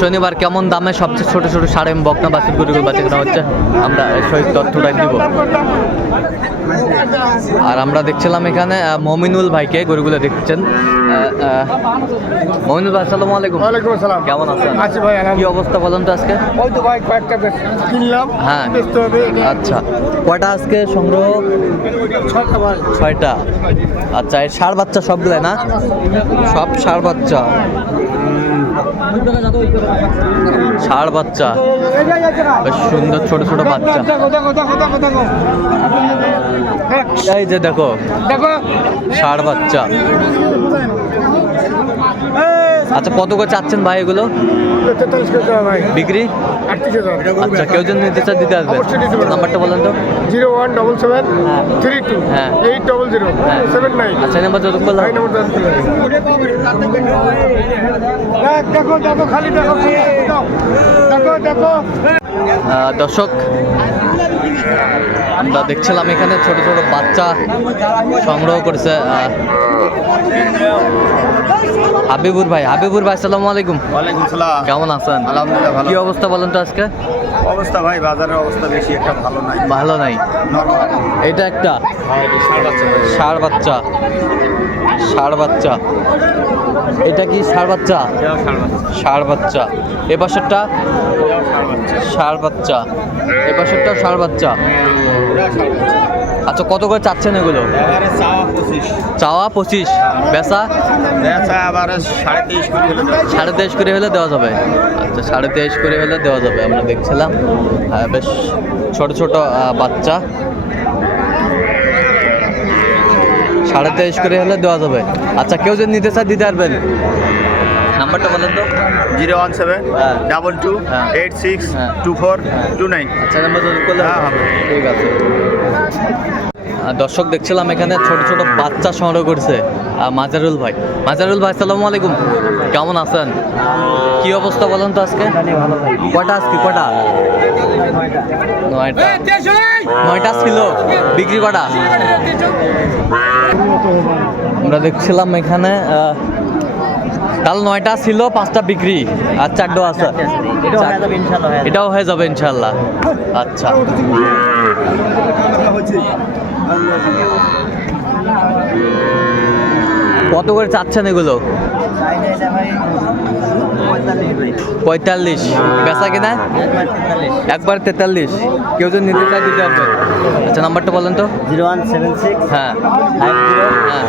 শনিবার কেমন দামে সবচেয়ে ছোট ছোট সাড়ে বকনা বাসের গরুগুলো বাচ্চা কেনা হচ্ছে? আমরা সহিত তথ্যটাই দিব। আর আমরা দেখছিলাম এখানে মমিনুল ভাইকে গরুগুলো দেখছেন। মমিনুল ভাই আসসালামু আলাইকুম। ওয়ালাইকুম আসসালাম। কেমন আছেন? আছি ভাই কি অবস্থা বলেন তো আজকে? ওই তো ভাই কয়েকটা কিনলাম। হ্যাঁ। আচ্ছা। কয়টা আজকে সংগ্রহ? ছয়টা ভাই। ছয়টা। আচ্ছা এই ষাড় বাচ্চা সবগুলো না? সব ষাড় বাচ্চা। ষাড় বাচ্চা। সুন্দর ছোট ছোট বাচ্চা। এই যে দেখো দেখো ষাড় বাচ্চা। আচ্ছা কত করে চাচ্ছেন ভাই এগুলো? বিক্রি? আচ্ছা কেউ যদি নিতে চান দিতে আসবে। নাম্বারটা বলেন তো। জিরো ওয়ান ডবল সেভেন হ্যাঁ। থ্রি টু হ্যাঁ। এইট ডবল জিরো হ্যাঁ। Seven nine. আচ্ছা নাম্বার যত দেখো দেখো খালি দেখো দেখো দেখো। দেখো দর্শক আমরা দেখছিলাম এখানে ছোট ছোট বাচ্চা সংগ্রহ করেছে হাবিবুর ভাই। হাবিবুর ভাই আসসালামু আলাইকুম। ওয়ালাইকুম সালাম। কেমন আছেন? আলহামদুলিল্লাহ ভালো। কি অবস্থা বলেন তো আজকে? অবস্থা ভাই বাজারের অবস্থা বেশি একটা ভালো নাই। ভালো নাই। এটা একটা ষাড় বাচ্চা। ষাড় বাচ্চা। এটা কি ষাড় বাচ্চা? ষাড় বাচ্চা। এ পাশেরটা? ষাড় বাচ্চা। এ পাশেরটা ষাড় বাচ্চা। আচ্ছা কত করে চাচ্ছেন এগুলো? চাওয়া পঁচিশ। বেচা? সাড়ে তেইশ করে হলে দেওয়া যাবে। আচ্ছা সাড়ে তেইশ করে হলে দেওয়া যাবে আমরা দেখছিলাম। আহ, বেশ ছোট ছোট বাচ্চা। সাড়ে তেইশ করে হলে দেওয়া যাবে আচ্ছা কেউ যদি নিতে চায় দিতে পারবেন নাম্বারটা বলেন তো জিরো ওয়ান সেভেন হ্যাঁ। ডাবল টু হ্যাঁ। এইট সিক্স হ্যাঁ। টু ফোর হ্যাঁ। টু নাইন আচ্ছা নাম্বার করলে হ্যাঁ, হবে হবে। ঠিক আছে দর্শক দেখছিলাম এখানে ছোট ছোট বাচ্চা সংগ্রহ করছে মাজারুল ভাই। মাজারুল ভাই আসসালামু আলাইকুম। কেমন আছেন? কি অবস্থা বলেন তো আজকে? কটা আজকে? কটা নয়টা। নয়টা ছিল বিক্রি কটা? আমরা দেখছিলাম এখানে আহ, কাল নয়টা ছিল পাঁচটা বিক্রি আর চারটো আছে। এটাও হয়ে যাবে ইনশাল্লাহ আচ্ছা। কত করে চাচ্ছেন এগুলো? পঁয়তাল্লিশ। বেচা কিনা? একবার তেতাল্লিশ। কেউ যদি নিতে চায় দিতে হবে আচ্ছা নাম্বারটা বলেন তো। জিরো ওয়ান সেভেন সিক্স হ্যাঁ। ফাইভ জিরো হ্যাঁ।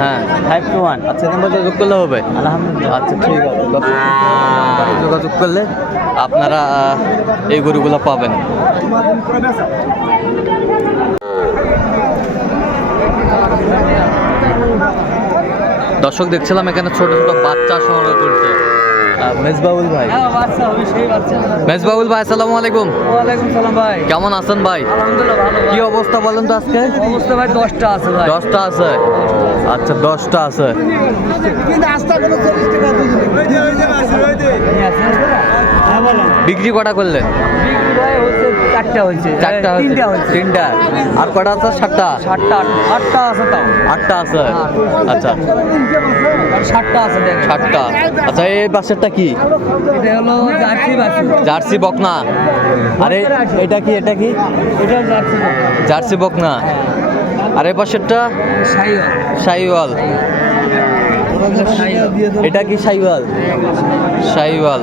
হ্যাঁ। Five two one. আচ্ছা নাম্বার যোগাযোগ করলে হবে? আলহামদুলিল্লাহ। আচ্ছা ঠিক আছে। যোগাযোগ করলে আপনারা এই গরুগুলো পাবেন। দর্শক দেখছিলাম এখানে ছোট ছোট বাচ্চা সংগ্রহ করছে। মেজবাউল ভাই। মেজবাউল ভাই আসসালামু আলাইকুম। ওয়ালাইকুম সালাম ভাই। কেমন আছেন ভাই? আলহামদুলিল্লাহ ভালো কি অবস্থা বলেন তো আজকে? অবস্থা ভাই দশটা আছে ভাই। দশটা আছে? আচ্ছা দশটা আছে। বিক্রি কটা করলেন? বিক্রি ভাই হচ্ছে চারটা হয়েছে। চারটা তিনটা হয়েছে। তিনটা। আর কটা আছে? সাতটা? সাতটা আট- আটটা আছে তাও। আটটা আছে। আচ্ছা। সাতটা আছে দেখ সাতটা। আচ্ছা এই বাসেরটা কি? এটা হলো জার্সি বাসু। জার্সি বকনা। আরে এটা কি? এটা কি? এটা জার্সি জার্সি বকনা। আর এই পাশেরটা? সাইওয়াল সাইওয়াল এটা কি শাইওয়াল শাইওয়াল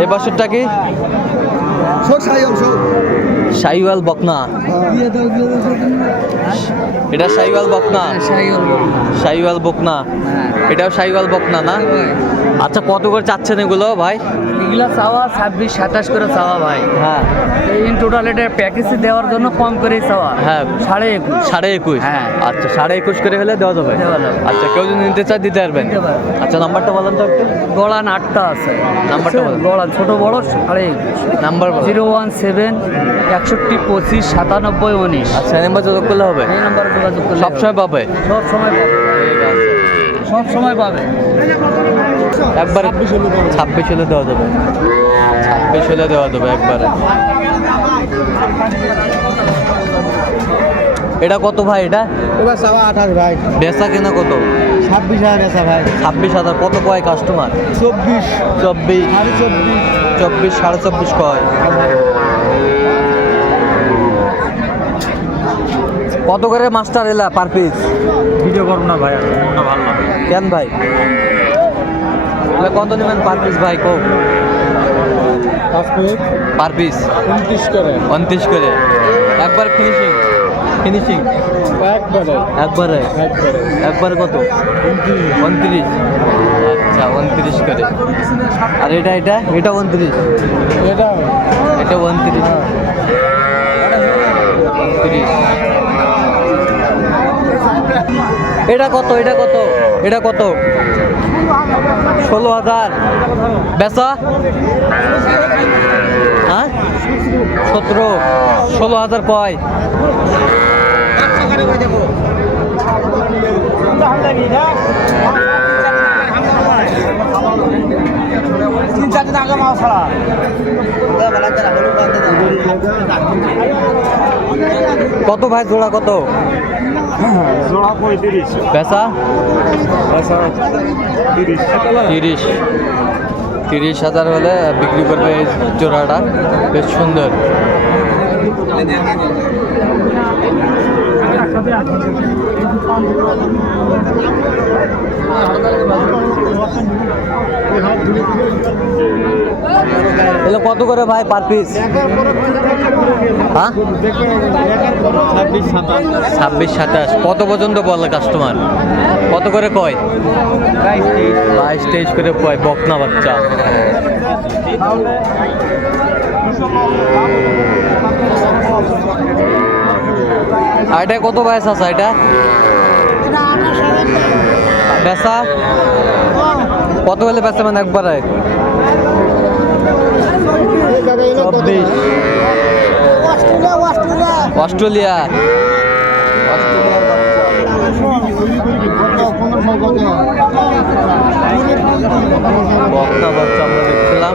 এই পাশেরটা কি? শাইওয়াল বকনা। এটা শাইওয়াল বকনা। শাইওয়াল বকনা। হ্যাঁ। এটাও শাইওয়াল বকনা না? আচ্ছা কত করে চাচ্ছেন এগুলো ভাই? এগুলো চাওয়া ছাব্বিশ সাতাশ করে চাওয়া ভাই। হ্যাঁ। ইন টোটাল এটা প্যাকেজ দেওয়ার জন্য কম করে চাওয়া। হ্যাঁ। সাড়ে একুশ। সাড়ে একুশ? হ্যাঁ। আচ্ছা সাড়ে একুশ করে হলে দেওয়া যাবে? আচ্ছা কেউ যদি নিতে চায় দিতে পারবেন। আচ্ছা নাম্বারটা বলেন তো একটু। গড়ান আটটা আছে। নাম্বারটা বলো। গড়ান ছোট বড় সাড়ে একুশ। নাম্বার জিরো ওয়ান সেভেন একষট্টি পঁচিশ সাতানব্বই উনিশ। আচ্ছা এই নাম্বার যোগাযোগ করলে হবে? এই নাম্বারে যোগাযোগ করলে সবসময় পাবে? সব সময় পাবে। ঠিক আছে। সব সময় পাবে। একবারে ছাব্বিশ হলে দেওয়া যাবে। ছাব্বিশ হলে দেওয়া যাবে একবারে। এটা কত ভাই এটা? এবার সাবা আঠাশ ভাই। বেচা কেনা কত? ছাব্বিশ হাজার এসা ভাই। ছাব্বিশ হাজার। কত কয় কাস্টমার চব্বিশ। চব্বিশ। সাড়ে চব্বিশ। চব্বিশ সাড়ে চব্বিশ কয়? কত করে মাস্টার এলা পার পিস ভিডিও করব না ভাই ভালো কেন ভাই? এলা কত নেবেন পার পিস ভাই? কো পার পিস উনত্রিশ করে। উনত্রিশ করে। একবার ফিনিশিং ফিনিশিং একবারে। একবারে? একবারে। একবারে কত? উনত্রিশ। আচ্ছা উনত্রিশ করে। আর এটা এটা? এটা উনত্রিশ। এটা। এটা উনত্রিশ। উনত্রিশ। এটা কত এটা কত? এটা কত? ষোলো হাজার। বেচা? হ্যাঁ? সতেরো। ষোলো হাজার কয়? কত ভাই জোড়া কত? জোড়া পঁয়ত্রিশ। বেচা? তিরিশ। তিরিশ। তিরিশ হাজার হলে বিক্রি করবে এই জোড়াটা। বেশ সুন্দর। কত করে ভাই পার পিস হ্যাঁ? ছাব্বিশ, সাতাশ। কত পর্যন্ত বলে কাস্টমার কত করে কয়? বাইশ, তেইশ করে কয়, বকনা বাচ্চা। আর এটা কত বয়স আছে এটা? বেচা? কত হলে বেচা মানে একবারে? চব্বিশ। অস্ট্রেলিয়া বকনা বাচ্চা আমরা দেখছিলাম।